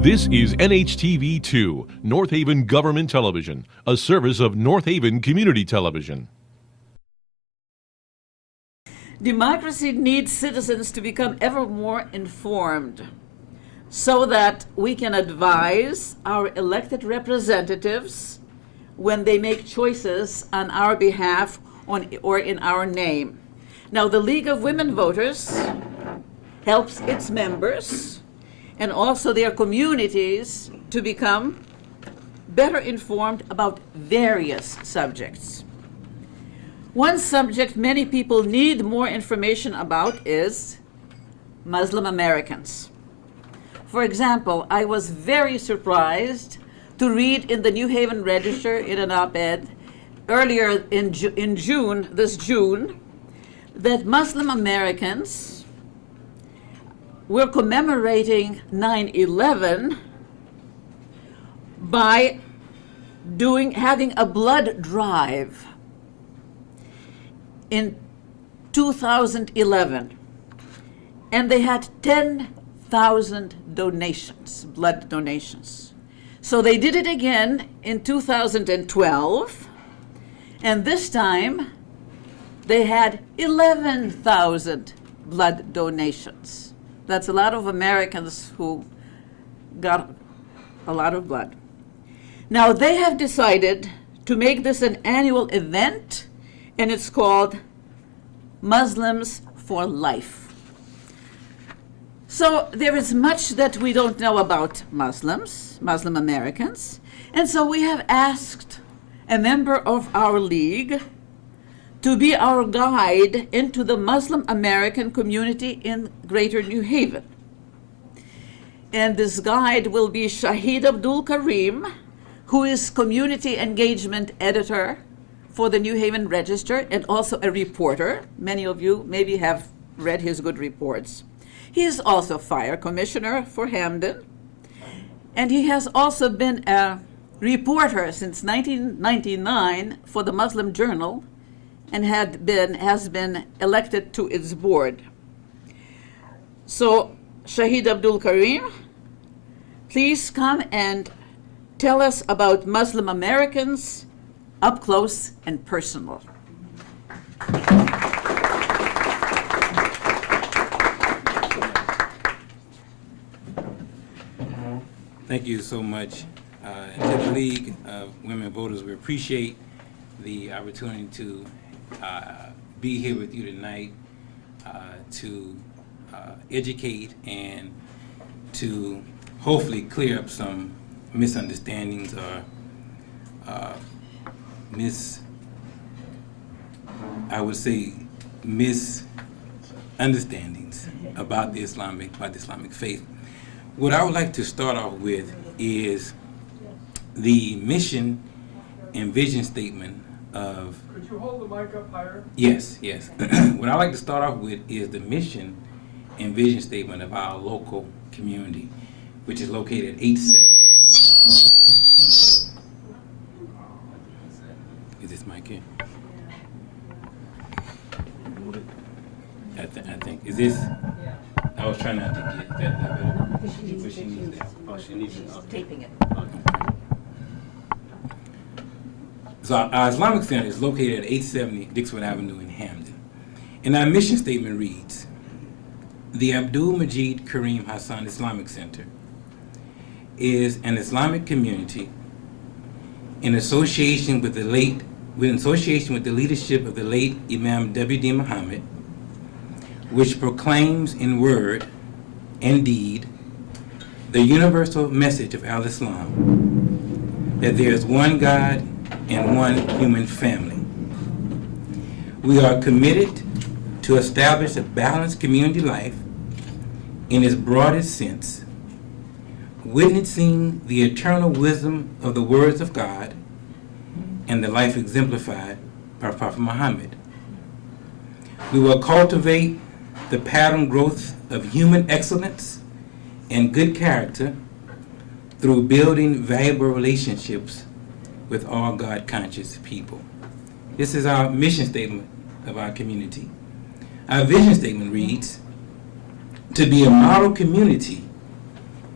This is NHTV2, North Haven Government Television, a service of North Haven Community Television. Democracy needs citizens to become ever more informed so that we can advise our elected representatives when they make choices on our behalf or in our name. Now, the League of Women Voters helps its members and also their communities to become better informed about various subjects. One subject many people need more information about is Muslim Americans. For example, I was very surprised to read in the New Haven Register in an op-ed earlier in June, that Muslim Americans were commemorating 9/11 by having a blood drive in 2011, and they had 10,000 donations, blood donations. So they did it again in 2012, and this time they had 11,000 blood donations. That's a lot of Americans who got a lot of blood. Now they have decided to make this an annual event, and it's called Muslims for Life. So there is much that we don't know about Muslim Americans, and so we have asked a member of our league to be our guide into the Muslim American community in Greater New Haven. And this guide will be Shahid Abdul Karim, who is community engagement editor for the New Haven Register and also a reporter. Many of you maybe have read his good reports. He is also fire commissioner for Hamden, and he has also been a reporter since 1999 for the Muslim Journal and has been elected to its board. So, Shahid Abdul Karim, please come and tell us about Muslim Americans up close and personal. Thank you so much. To the League of Women Voters, we appreciate the opportunity to be here with you tonight to educate and to hopefully clear up some misunderstandings or misunderstandings about the Islamic faith. What I would like to start off with is the mission and vision statement of... Could you hold the mic up higher? Yes. What I'd like to start off with is the mission and vision statement of our local community, which is located at 870. Is this mic in? I think. Is this? I was trying not to get that better. But she needs that. Oh, she needs it. Taping it. So our Islamic Center is located at 870 Dixwood Avenue in Hamden. And our mission statement reads, the Abdul Majid Karim Hassan Islamic Center is an Islamic community in association with the leadership of the late Imam W.D. Muhammad, which proclaims in word and deed the universal message of Al-Islam, that there is one God and one human family. We are committed to establish a balanced community life in its broadest sense, witnessing the eternal wisdom of the words of God and the life exemplified by Prophet Muhammad. We will cultivate the pattern growth of human excellence and good character through building valuable relationships with all God-conscious people. This is our mission statement of our community. Our vision statement reads, to be a model community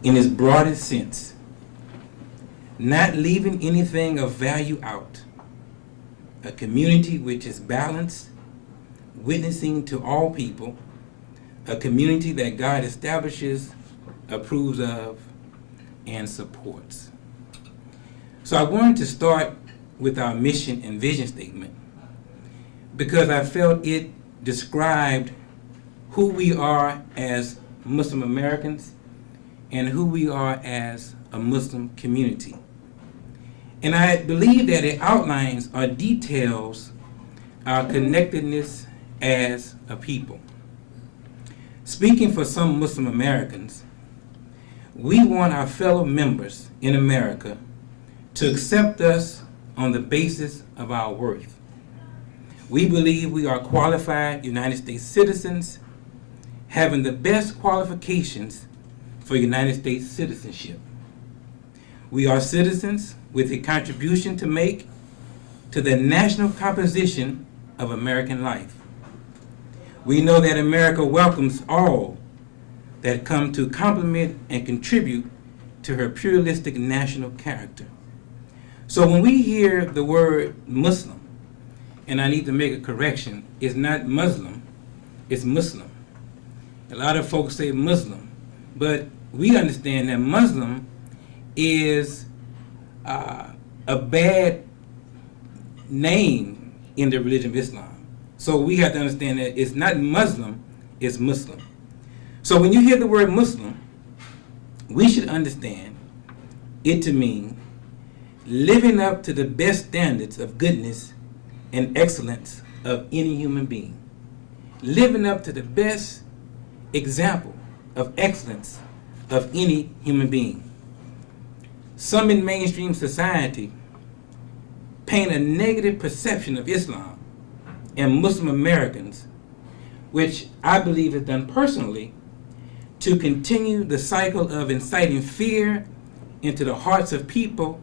in its broadest sense, not leaving anything of value out. A community which is balanced, witnessing to all people, a community that God establishes, approves of, and supports. So I wanted to start with our mission and vision statement because I felt it described who we are as Muslim Americans and who we are as a Muslim community. And I believe that it outlines or details our connectedness as a people. Speaking for some Muslim Americans, we want our fellow members in America to accept us on the basis of our worth. We believe we are qualified United States citizens having the best qualifications for United States citizenship. We are citizens with a contribution to make to the national composition of American life. We know that America welcomes all that come to complement and contribute to her pluralistic national character. So when we hear the word Muslim, and I need to make a correction, it's not Muslim, it's Muslim. A lot of folks say Muslim, but we understand that Muslim is a bad name in the religion of Islam. So we have to understand that it's not Muslim, it's Muslim. So when you hear the word Muslim, we should understand it to mean living up to the best standards of goodness and excellence of any human being. Living up to the best example of excellence of any human being. Some in mainstream society paint a negative perception of Islam and Muslim Americans, which I believe is done personally to continue the cycle of inciting fear into the hearts of people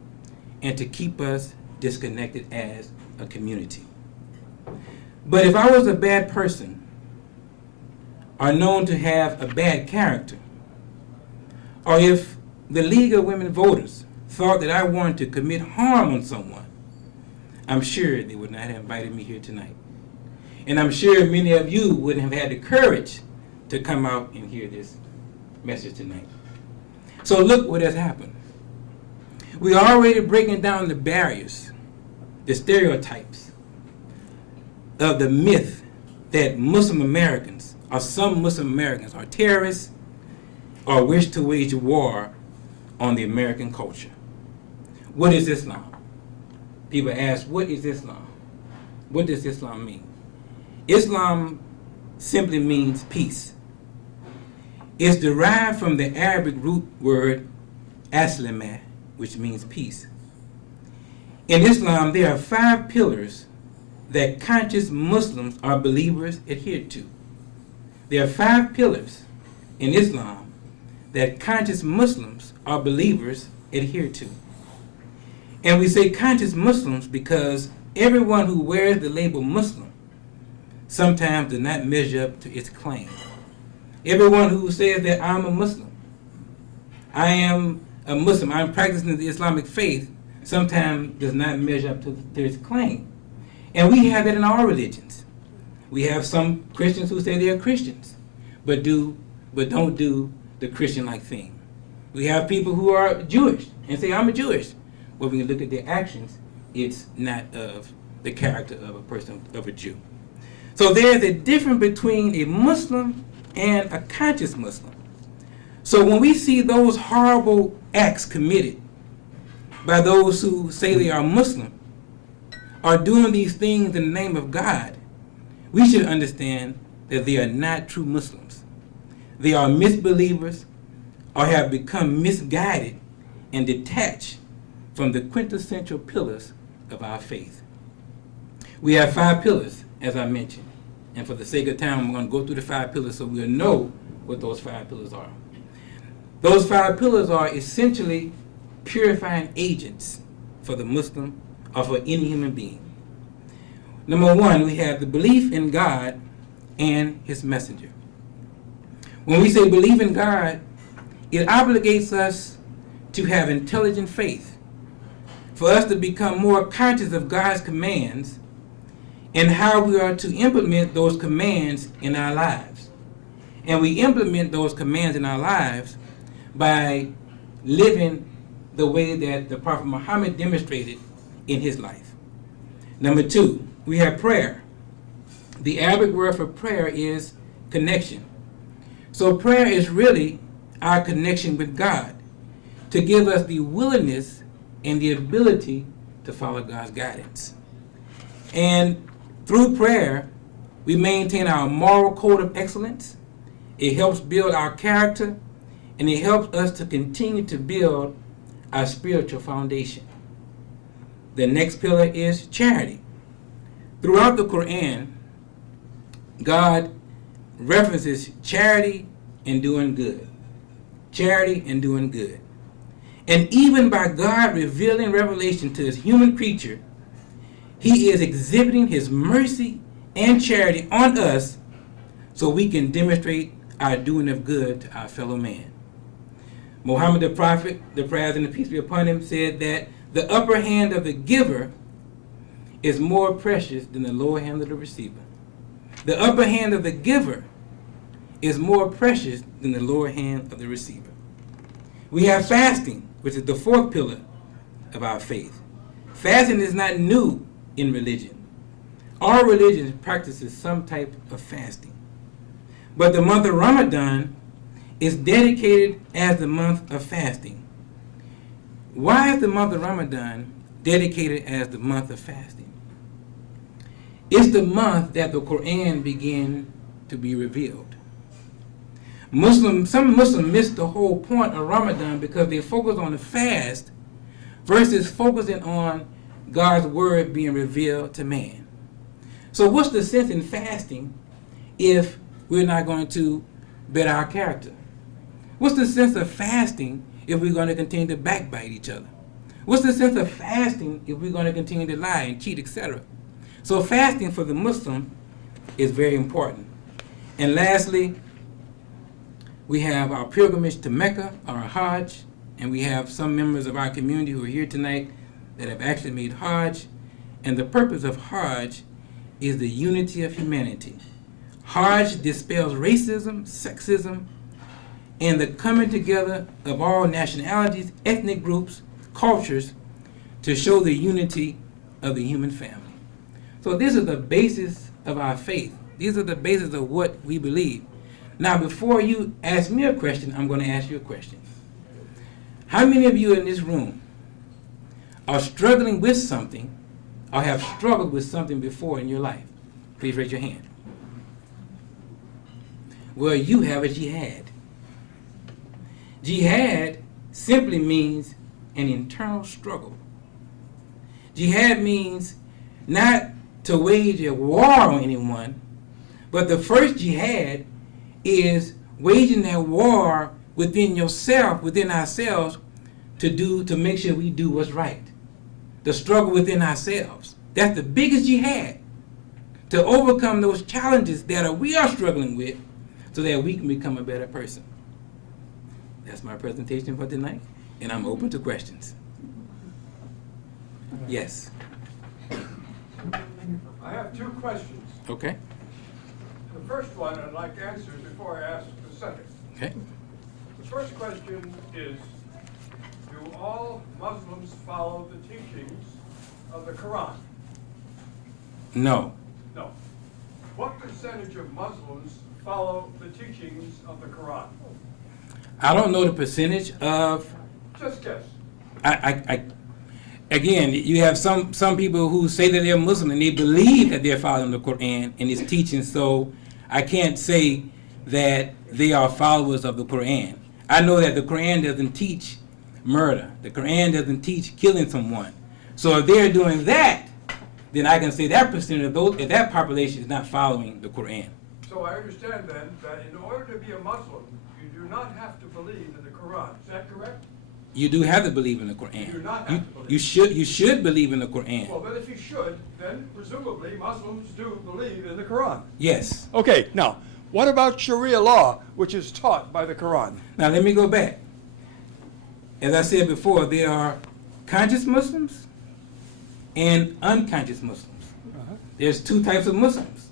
and to keep us disconnected as a community. But if I was a bad person or known to have a bad character, or if the League of Women Voters thought that I wanted to commit harm on someone, I'm sure they would not have invited me here tonight. And I'm sure many of you wouldn't have had the courage to come out and hear this message tonight. So look what has happened. We're already breaking down the barriers, the stereotypes of the myth that Muslim Americans, or some Muslim Americans, are terrorists or wish to wage war on the American culture. What is Islam? People ask, what is Islam? What does Islam mean? Islam simply means peace. It's derived from the Arabic root word aslama, which means peace. In Islam, there are 5 pillars that conscious Muslims or believers adhere to. There are 5 pillars in Islam that conscious Muslims or believers adhere to. And we say conscious Muslims because everyone who wears the label Muslim sometimes does not measure up to its claim. Everyone who says that I'm a Muslim, I am a Muslim, I'm practicing the Islamic faith, sometimes does not measure up to its claim. And we have that in our religions. We have some Christians who say they are Christians, but don't do the Christian-like thing. We have people who are Jewish and say, I'm a Jewish. Well, when you look at their actions, it's not of the character of a person, of a Jew. So there's a difference between a Muslim and a conscious Muslim. So when we see those horrible acts committed by those who say they are Muslim, are doing these things in the name of God, we should understand that they are not true Muslims. They are misbelievers or have become misguided and detached from the quintessential pillars of our faith. We have 5 pillars, as I mentioned. And for the sake of time, I'm going to go through the 5 pillars so we'll know what those 5 pillars are. Those 5 pillars are essentially purifying agents for the Muslim or for any human being. Number 1, we have the belief in God and His messenger. When we say believe in God, it obligates us to have intelligent faith, for us to become more conscious of God's commands and how we are to implement those commands in our lives. And we implement those commands in our lives by living the way that the Prophet Muhammad demonstrated in his life. Number 2, we have prayer. The Arabic word for prayer is connection. So prayer is really our connection with God to give us the willingness and the ability to follow God's guidance. And through prayer, we maintain our moral code of excellence. It helps build our character, and it helps us to continue to build our spiritual foundation. The next pillar is charity. Throughout the Quran, God references charity and doing good. Charity and doing good. And even by God revealing revelation to his human creature, he is exhibiting his mercy and charity on us so we can demonstrate our doing of good to our fellow man. Muhammad the Prophet, the praise and the peace be upon him, said that the upper hand of the giver is more precious than the lower hand of the receiver. The upper hand of the giver is more precious than the lower hand of the receiver. We have fasting, which is the 4th pillar of our faith. Fasting is not new in religion. All religions practices some type of fasting. But the month of Ramadan is dedicated as the month of fasting. Why is the month of Ramadan dedicated as the month of fasting? It's the month that the Quran began to be revealed. Some Muslims miss the whole point of Ramadan because they focus on the fast versus focusing on God's word being revealed to man. So what's the sense in fasting if we're not going to better our character? What's the sense of fasting if we're going to continue to backbite each other? What's the sense of fasting if we're going to continue to lie and cheat, etc.? So fasting for the Muslim is very important. And lastly, we have our pilgrimage to Mecca, our Hajj, and we have some members of our community who are here tonight that have actually made Hajj. And the purpose of Hajj is the unity of humanity. Hajj dispels racism, sexism, and the coming together of all nationalities, ethnic groups, cultures to show the unity of the human family. So this is the basis of our faith. These are the basis of what we believe. Now, before you ask me a question, I'm going to ask you a question. How many of you in this room are struggling with something or have struggled with something before in your life? Please raise your hand. Well, you have a jihad. Jihad simply means an internal struggle. Jihad means not to wage a war on anyone, but the first jihad is waging that war within yourself, within ourselves, to make sure we do what's right. The struggle within ourselves. That's the biggest jihad. To overcome those challenges that we are struggling with so that we can become a better person. That's my presentation for tonight, and I'm open to questions. Yes. I have 2 questions. Okay. The first one I'd like answered before I ask the second. Okay. The first question is, do all Muslims follow the teachings of the Quran? No. No. What percentage of Muslims follow the teachings of the Quran? I don't know the percentage of. Just guess. Again, you have some people who say that they're Muslim and they believe that they're following the Quran and its teachings, so I can't say that they are followers of the Quran. I know that the Quran doesn't teach murder. The Quran doesn't teach killing someone. So if they're doing that, then I can say that percentage of those, that population is not following the Quran. So I understand then that in order to be a Muslim, you do not have to believe in the Quran. Is that correct? You do have to believe in the Quran. You do not have to believe. You should believe in the Quran. Well, but if you should, then presumably Muslims do believe in the Quran. Yes. Okay, now, What about Sharia law, which is taught by the Quran? Now let me go back. As I said before, there are conscious Muslims and unconscious Muslims. There's two types of Muslims.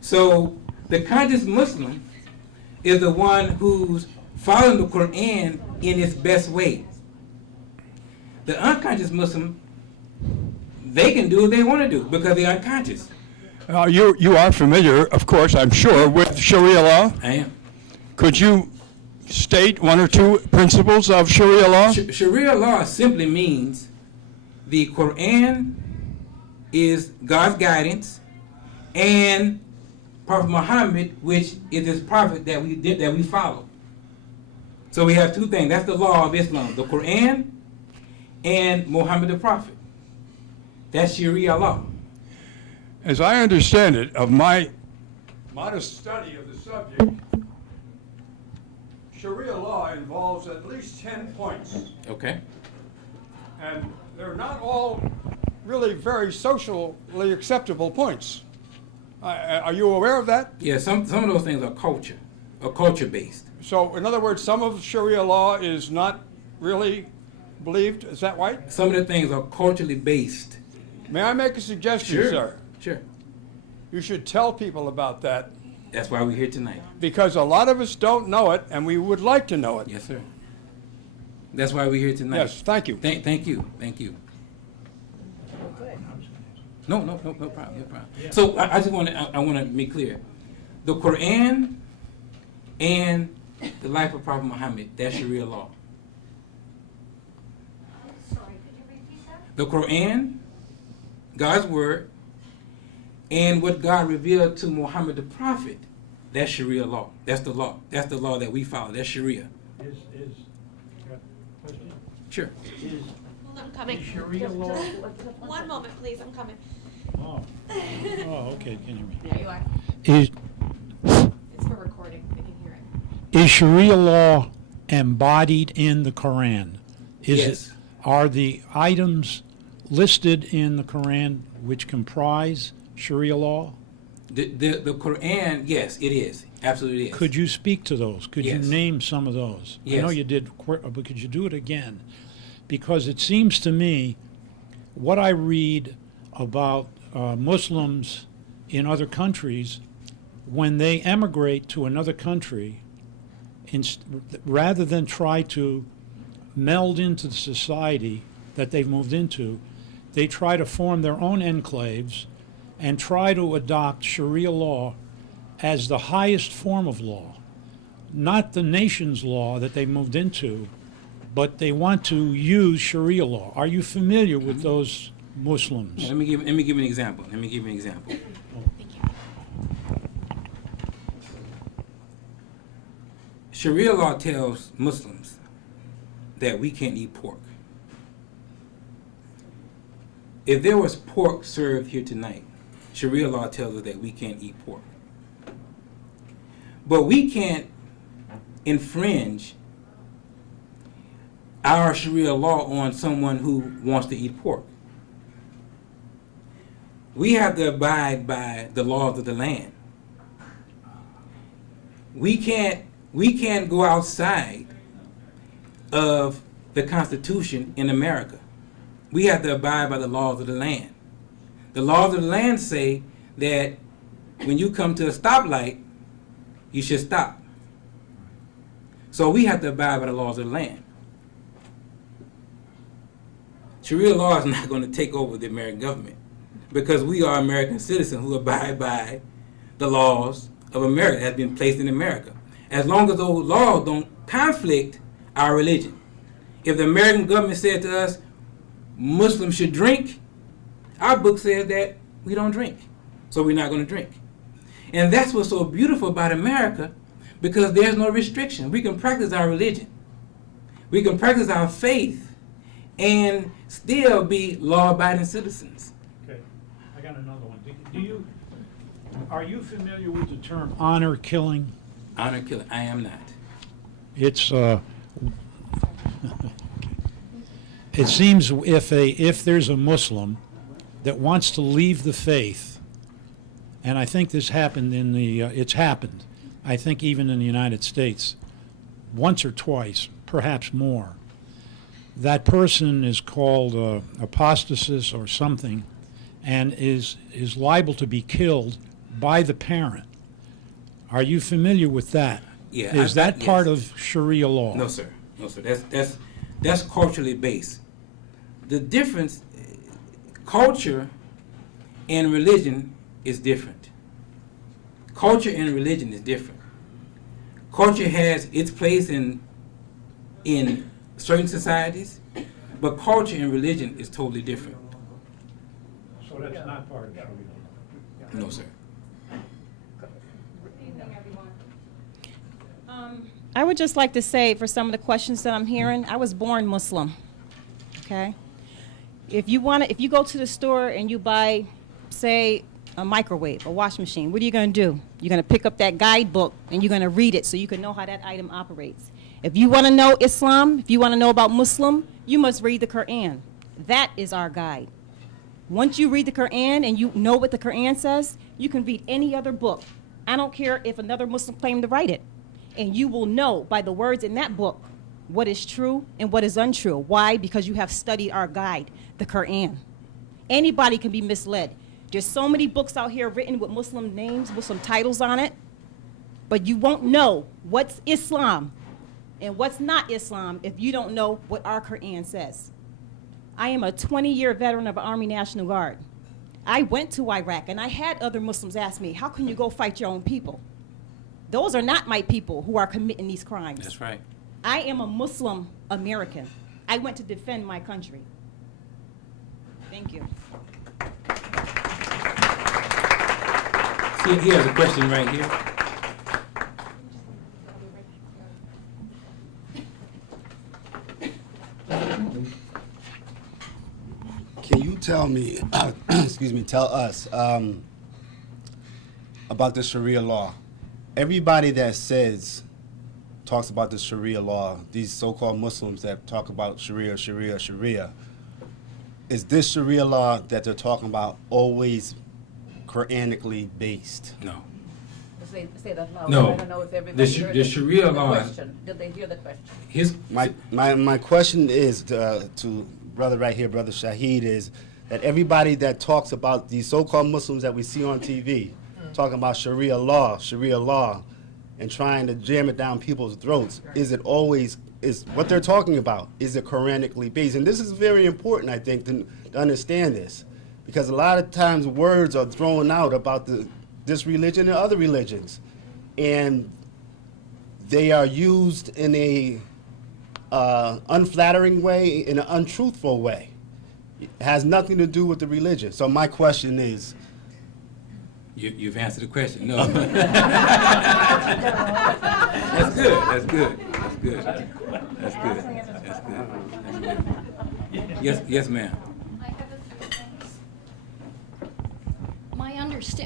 So the conscious Muslim is the one who's following the Quran in its best way. The unconscious Muslim, they can do what they want to do because they're unconscious. You are familiar, of course, I'm sure, with Sharia law. I am. Could you state one or two principles of Sharia law? Sharia law simply means the Quran is God's guidance, and Prophet Muhammad, which is his prophet that we follow. So we have two things. That's the law of Islam: the Quran and Muhammad the prophet. That's Sharia law. As I understand it, of my modest study of the subject, Sharia law involves at least 10 points, Okay. and they're not all really very socially acceptable points. Are you aware of that? Yeah. Some of those things are culture based. So, in other words, some of Sharia law is not really believed. Is that right? Some of the things are culturally based. May I make a suggestion, sir? Sure. You should tell people about that, That's why we're here tonight. because a lot of us don't know it, and we would like to know it. Yes, sir. That's why we're here tonight. Yes, thank you. Thank you. No problem. So I just want to make clear, the Quran and the life of Prophet Muhammad, that's Sharia law. Sorry, could you repeat that? The Quran, God's word, and what God revealed to Muhammad the prophet, that's Sharia law. That's the law. That's the law that we follow. That's Sharia. Sure. I'm coming. Sharia law? One moment, please. I'm coming. Oh, okay, can you read? There you are. Is, It's for recording. I can hear it. is Sharia law embodied in the Quran? Yes. Are the items listed in the Quran which comprise Sharia law? The Quran, yes, it is. Absolutely is. Could you speak to those? Could Yes. you name some of those? I know Yes. you did, but could you do it again? Because it seems to me, what I read about Muslims in other countries, when they emigrate to another country, rather than try to meld into the society that they've moved into, they try to form their own enclaves and try to adopt Sharia law as the highest form of law, not the nation's law that they moved into, but they want to use Sharia law. Are you familiar with those Muslims? Let me give you an example. Thank you. Sharia law tells Muslims that we can't eat pork. If there was pork served here tonight, Sharia law tells us that we can't eat pork. But we can't infringe our Sharia law on someone who wants to eat pork. We have to abide by the laws of the land. We can't go outside of the Constitution in America. We have to abide by the laws of the land. The laws of the land say that when you come to a stoplight, you should stop. So we have to abide by the laws of the land. Sharia law is not going to take over the American government because we are American citizens who abide by the laws of America that have been placed in America. As long as those laws don't conflict our religion. If the American government said to us, Muslims should drink, our book says that we don't drink, so we're not going to drink. And that's what's so beautiful about America, because there's no restriction. We can practice our religion. We can practice our faith and still be law-abiding citizens. Okay, I got another one. Are you familiar with the term honor killing? Honor killing. I am not. It's it seems if there's a Muslim that wants to leave the faith and I think this happened in the, it's happened, I think even in the United States, once or twice, perhaps more. That person is called apostasis or something, and is liable to be killed by the parent. Are you familiar with that? Yeah, Is that part of Sharia law? No, sir. No, sir. That's culturally based. The difference, culture and religion is different. Culture and religion is different. Culture has its place in certain societies, but culture and religion is totally different. So that's not part of Sharia law? No, sir. I would just like to say, for some of the questions that I'm hearing, I was born Muslim, okay? If you go to the store and you buy, say, a microwave, a washing machine, what are you going to do? You're going to pick up that guidebook and you're going to read it so you can know how that item operates. If you want to know Islam, if you want to know about Muslim, you must read the Quran. That is our guide. Once you read the Quran and you know what the Quran says, you can read any other book. I don't care if another Muslim claimed to write it. And you will know by the words in that book what is true and what is untrue. Why? Because you have studied our guide, the Quran. Anybody can be misled. There's so many books out here written with Muslim names, Muslim titles on it, but you won't know what's Islam and what's not Islam if you don't know what our Quran says. I am a 20-year veteran of the Army National Guard. I went to Iraq, and I had other Muslims ask me, how can you go fight your own people? Those are not my people who are committing these crimes. That's right. I am a Muslim American. I went to defend my country. Thank you. See, he has a question right here. Can you tell me, excuse me, tell us about the Sharia law? Everybody that talks about the Sharia law, these so-called Muslims that talk about Sharia, Sharia, Sharia, is this Sharia law that they're talking about always Quranically based? No. Say that loud. No. I don't know if everybody heard The Sharia law. question. Did they hear the question? My question is to brother right here, Brother Shahid, is that everybody that talks about these so-called Muslims that we see on TV, talking about Sharia law, and trying to jam it down people's throats, is what they're talking about, is it Quranically based? And this is very important, I think, to understand this, because a lot of times words are thrown out about this religion and other religions, and they are used in a unflattering way, in an untruthful way. It has nothing to do with the religion. So my question is, You've answered the question. No. That's good. That's good. That's good. That's good. That's good. That's good. Yes, ma'am.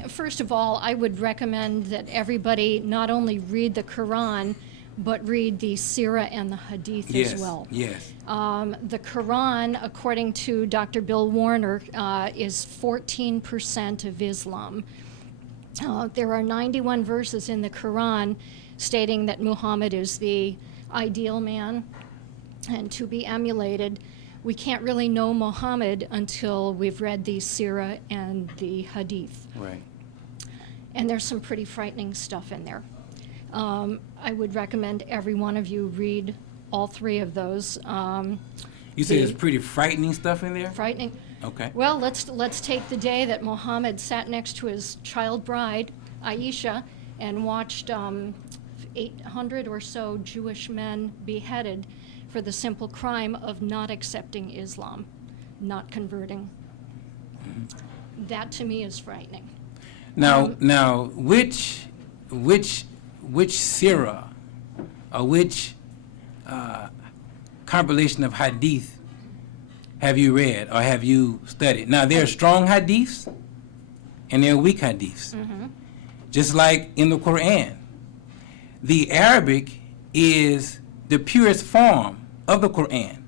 First of all, I would recommend that everybody not only read the Quran, but read the Sirah and the Hadith as well. Yes. The Quran, according to Dr. Bill Warner, is 14% of Islam. There are 91 verses in the Quran stating that Muhammad is the ideal man and to be emulated. We can't really know Muhammad until we've read the Sirah and the Hadith. Right. And there's some pretty frightening stuff in there. I would recommend every one of you read all three of those. You say there's pretty frightening stuff in there? Frightening. Okay. Well, let's take the day that Muhammad sat next to his child bride, Aisha, and watched 800 or so Jewish men beheaded for the simple crime of not accepting Islam, not converting. Mm-hmm. That to me is frightening. Now, which Sirah or which compilation of Hadith have you read or have you studied? Now, there are strong Hadiths and there are weak Hadiths. Mm-hmm. Just like in the Quran. The Arabic is the purest form of the Quran.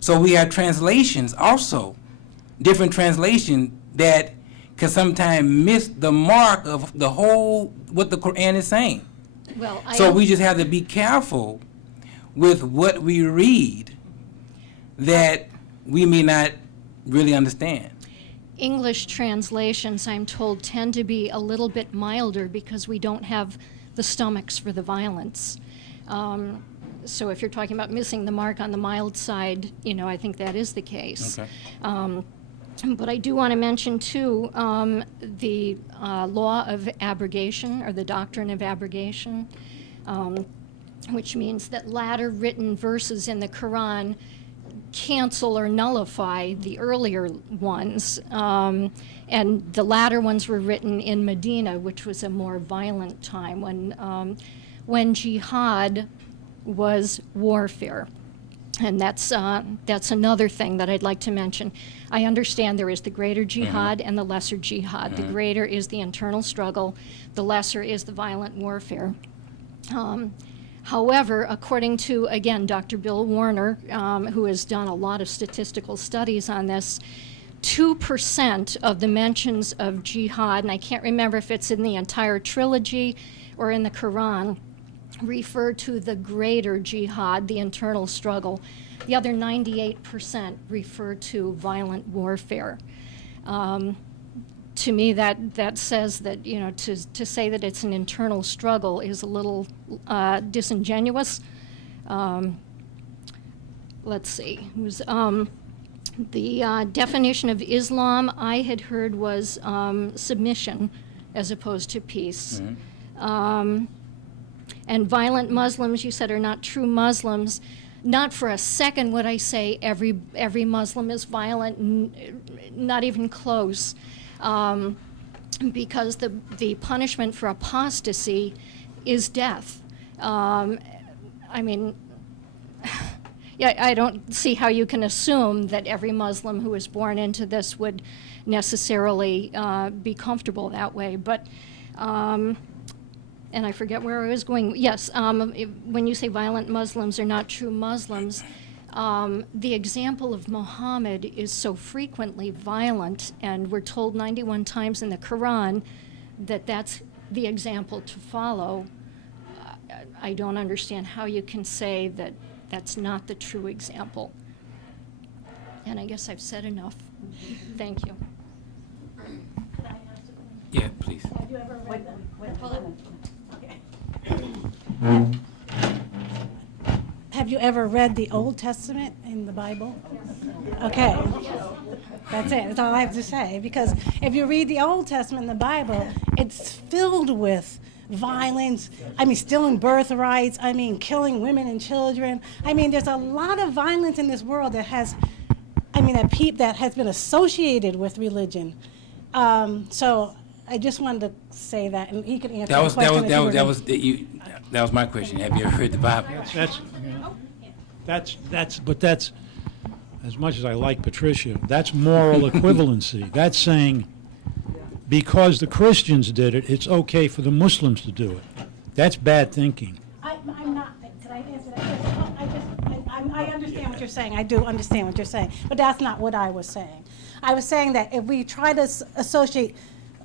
So we have translations also, different translations that can sometimes miss the mark of the whole, what the Quran is saying. Well, So we just have to be careful with what we read that we may not really understand. English translations, I'm told, tend to be a little bit milder because we don't have the stomachs for the violence. So if you're talking about missing the mark on the mild side, you know, I think that is the case. Okay. But I do want to mention, too, the law of abrogation, or the doctrine of abrogation, which means that latter written verses in the Quran cancel or nullify the earlier ones. And the latter ones were written in Medina, which was a more violent time when jihad was warfare. And that's another thing that I'd like to mention. I understand there is the greater jihad and the lesser jihad. The greater is the internal struggle. The lesser is the violent warfare. However, according to, again, Dr. Bill Warner, who has done a lot of statistical studies on this, 2% of the mentions of jihad, and I can't remember if it's in the entire trilogy or in the Quran, refer to the greater jihad, the internal struggle. The other 98% refer to violent warfare. To me, that says that, you know, to say that it's an internal struggle is a little disingenuous. Let's see. The definition of Islam I had heard was submission as opposed to peace. And violent Muslims, you said, are not true Muslims. Not for a second would I say every Muslim is violent, not even close. Because the punishment for apostasy is death. I mean, yeah, I don't see how you can assume that every Muslim who is born into this would necessarily be comfortable that way. But, and I forget where I was going. Yes, when you say violent Muslims are not true Muslims, the example of Muhammad is so frequently violent, and we're told 91 times in the Quran that that's the example to follow. I don't understand how you can say that that's not the true example. And I guess I've said enough. Thank you. Yeah, please. Have you ever read the Old Testament in the Bible? Okay. That's it. That's all I have to say. Because if you read the Old Testament in the Bible, it's filled with violence. I mean, stealing birthrights. I mean, killing women and children. I mean, there's a lot of violence in this world that has, that has been associated with religion. So I just wanted to say that, and he could answer the question. That was my question. Have you ever read the Bible? That's as much as I like Patricia, that's moral equivalency. That's saying because the Christians did it, it's okay for the Muslims to do it. That's bad thinking. I'm not, did I answer that? I understand what you're saying. I do understand what you're saying. But that's not what I was saying. I was saying that if we try to associate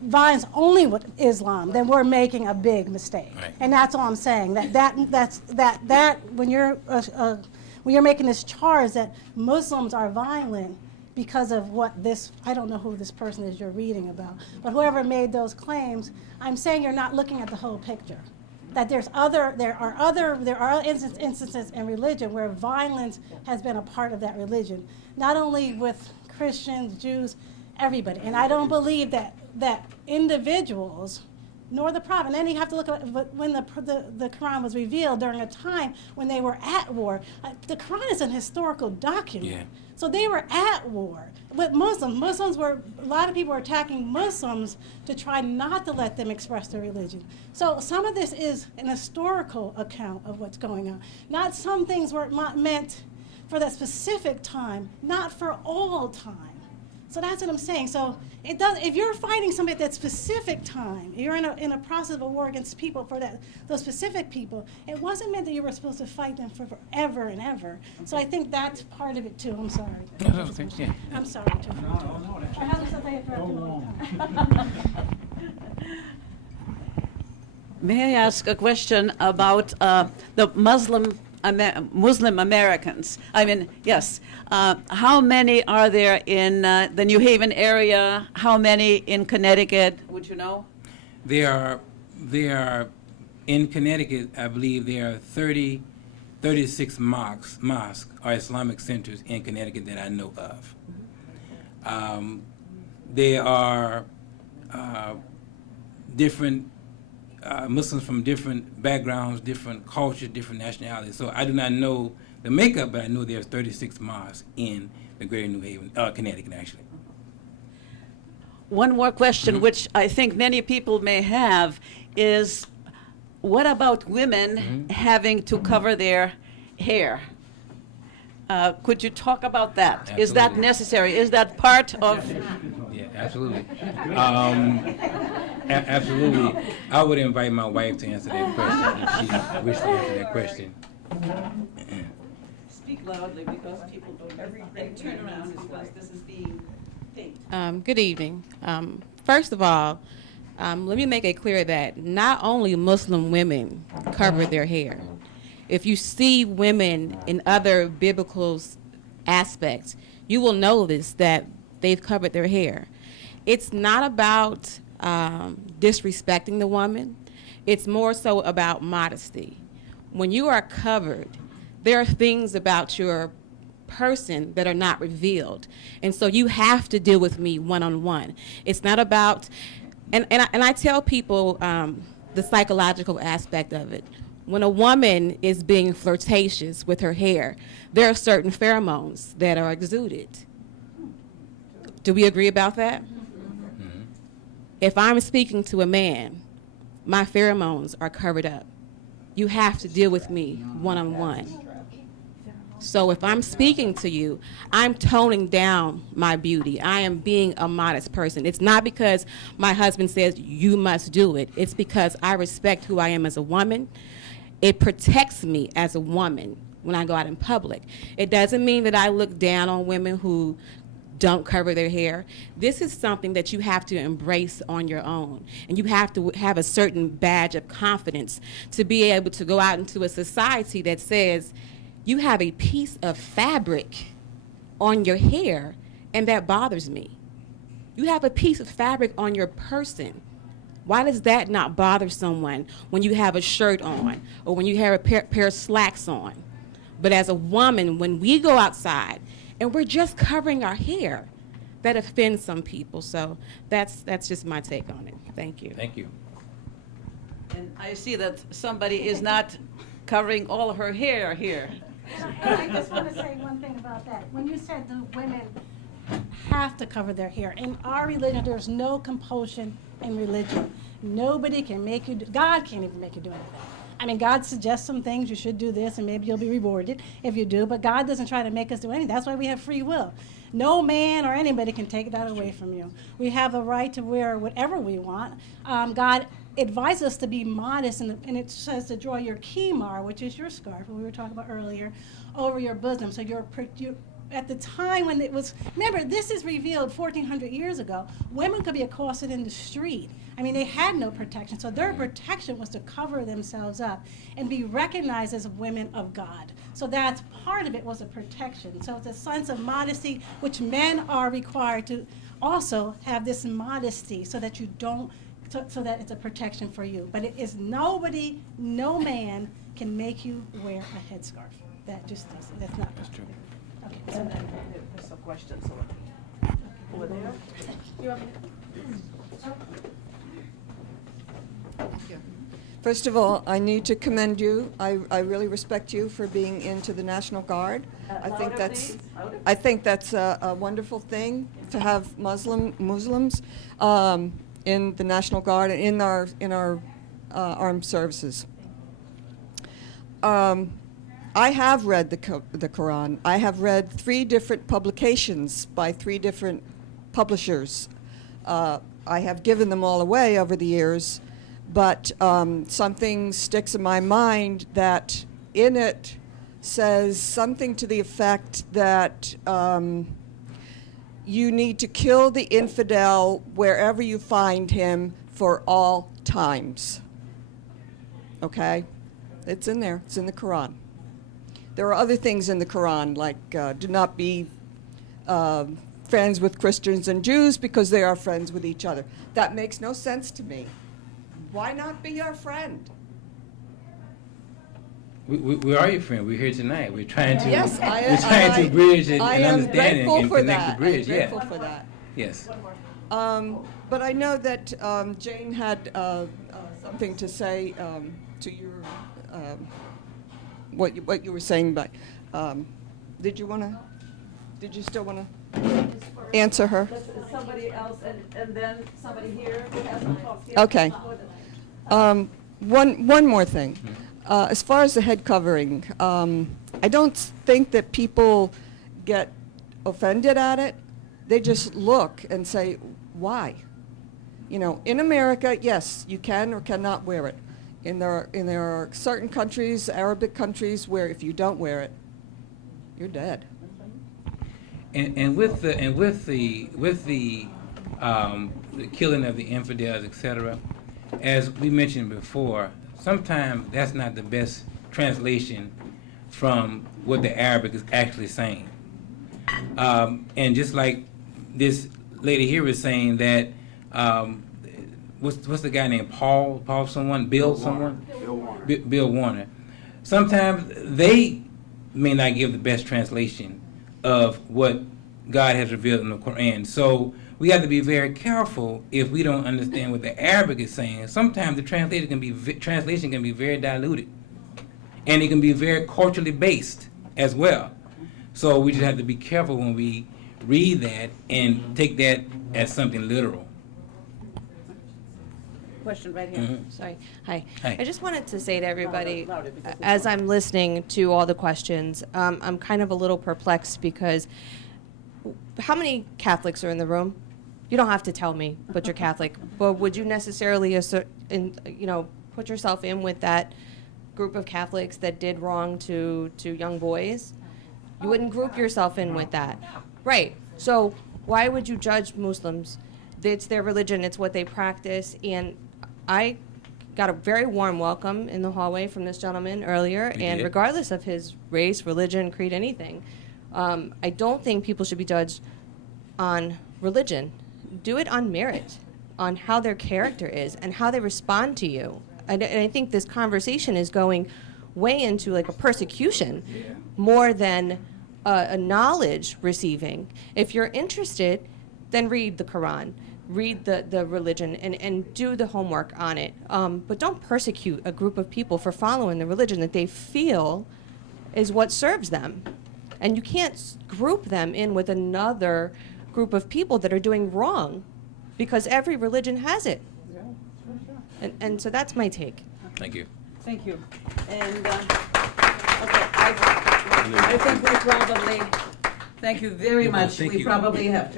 violence only with Islam, then we're making a big mistake. Right. And that's all I'm saying. That when you're making this charge that Muslims are violent because of what this, I don't know who this person is you're reading about, but whoever made those claims, I'm saying you're not looking at the whole picture. That there are instances in religion where violence has been a part of that religion, not only with Christians, Jews, everybody. And I don't believe that individuals, nor the prophet, and then you have to look at when the Quran was revealed during a time when they were at war. The Quran is an historical document. Yeah. So they were at war with Muslims. A lot of people were attacking Muslims to try not to let them express their religion. So some of this is an historical account of what's going on. Not some things were not meant for that specific time, not for all time. So that's what I'm saying. So it does. If you're fighting somebody at that specific time, you're in a process of a war against people for those specific people. It wasn't meant that you were supposed to fight them for forever and ever. So I think that's part of it too. I'm sorry. Yeah. I'm sorry. I have something I interrupted all the time. May I ask a question about the Muslim Americans? I mean, yes. How many are there in the New Haven area? How many in Connecticut? Would you know? There are in Connecticut, I believe there are 36 mosques or Islamic centers in Connecticut that I know of. There are different Muslims from different backgrounds, different cultures, different nationalities. So I do not know the makeup, but I know there's 36 mosques in the greater New Haven, Connecticut, actually. One more question, which I think many people may have, is what about women having to cover their hair? Could you talk about that? Absolutely. Is that necessary? Is that part of... Yeah, absolutely. Absolutely. I would invite my wife to answer that question if she wished to answer that question. Speak loudly because people don't... They turn around because this is being taped. Good evening. First of all, let me make it clear that not only Muslim women cover their hair. If you see women in other biblical aspects, you will notice that they've covered their hair. It's not about disrespecting the woman. It's more so about modesty. When you are covered, there are things about your person that are not revealed. And so you have to deal with me one-on-one. It's not about, and I tell people the psychological aspect of it. When a woman is being flirtatious with her hair, there are certain pheromones that are exuded. Do we agree about that? Mm-hmm. If I'm speaking to a man, my pheromones are covered up. You have to deal with me one-on-one. So if I'm speaking to you, I'm toning down my beauty. I am being a modest person. It's not because my husband says you must do it. It's because I respect who I am as a woman. It protects me as a woman when I go out in public. It doesn't mean that I look down on women who don't cover their hair. This is something that you have to embrace on your own. And you have to have a certain badge of confidence to be able to go out into a society that says, you have a piece of fabric on your hair, and that bothers me. You have a piece of fabric on your person. Why does that not bother someone when you have a shirt on or when you have a pair of slacks on? But as a woman, when we go outside and we're just covering our hair, that offends some people. So that's just my take on it. Thank you. Thank you. And I see that somebody is not covering all her hair here. I just want to say one thing about that. When you said the women have to cover their hair, in our religion, there's no compulsion in religion. Nobody can make you, God can't even make you do anything. I mean, God suggests some things, you should do this, and maybe you'll be rewarded if you do, but God doesn't try to make us do anything. That's why we have free will. No man or anybody can take that away from you. We have the right to wear whatever we want. God advises us to be modest, and it says to draw your kimar, which is your scarf, what we were talking about earlier, over your bosom. So you're at the time when it was, remember, this is revealed 1,400 years ago. Women could be accosted in the street. I mean, they had no protection. So their protection was to cover themselves up and be recognized as women of God. So that's part of it, was a protection. So it's a sense of modesty, which men are required to also have this modesty so that you don't, so that it's a protection for you. But it is nobody, no man can make you wear a headscarf. That just doesn't, that's not. That's true. Okay, And so then there's some questions over there. First of all, I need to commend you. I really respect you for being into the National Guard. I think that's a wonderful thing to have Muslims in the National Guard and in our armed services. I have read the Quran. I have read 3 different publications by 3 different publishers. I have given them all away over the years, but something sticks in my mind that in it says something to the effect that you need to kill the infidel wherever you find him for all times. Okay? It's in there. It's in the Quran. There are other things in the Quran, like do not be friends with Christians and Jews because they are friends with each other. That makes no sense to me. Why not be our friend? We are your friend. We're here tonight. We're trying to Yes, we're trying to bridge and I am understand grateful and for connect that. the bridge. I'm Yeah. grateful for that. Yes. But I know that Jane had something to say to your what you were saying. But did you still want to answer her? Somebody else, and then somebody here who has some thoughts. Okay. One more thing. As far as the head covering, I don't think that people get offended at it. They just look and say, why? You know, in America, yes, you can or cannot wear it. There are certain countries, Arabic countries, where if you don't wear it, you're dead. And with the killing of the infidels, etc., as we mentioned before, sometimes that's not the best translation from what the Arabic is actually saying. And just like this lady here was saying that, what's the guy named Paul someone? Bill someone? Bill Warner. Sometimes they may not give the best translation of what God has revealed in the Quran. So we have to be very careful if we don't understand what the Arabic is saying. Sometimes the translation can be very diluted, and it can be very culturally based as well. So we just have to be careful when we read that and take that as something literal. Question right here. Mhm. Sorry. Hi. Hi. I just wanted to say to everybody, Louder, because it's as on. I'm listening to all the questions, I'm kind of a little perplexed because how many Catholics are in the room? You don't have to tell me, but you're Catholic. But would you necessarily put yourself in with that group of Catholics that did wrong to young boys? You wouldn't group yourself in with that. Right. So why would you judge Muslims? It's their religion. It's what they practice. And I got a very warm welcome in the hallway from this gentleman earlier. You And did? regardless of his race, religion, creed, anything, I don't think people should be judged on religion. Do it on merit, on how their character is and how they respond to you. And I think this conversation is going way into like a persecution more than a knowledge receiving. If you're interested, then read the Quran, read the religion, and do the homework on it. But don't persecute a group of people for following the religion that they feel is what serves them. And you can't group them in with another group of people that are doing wrong, because every religion has it. And so that's my take. Thank you. Thank you. And, okay, I think we probably, thank you very Yeah, much. thank We you. probably have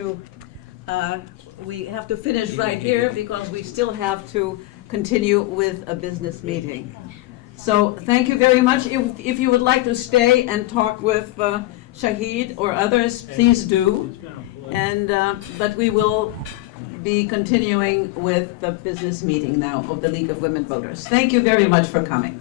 to finish right here because we still have to continue with a business meeting. So thank you very much. If you would like to stay and talk with Shahid or others, please do. And, but we will be continuing with the business meeting now of the League of Women Voters. Thank you very much for coming.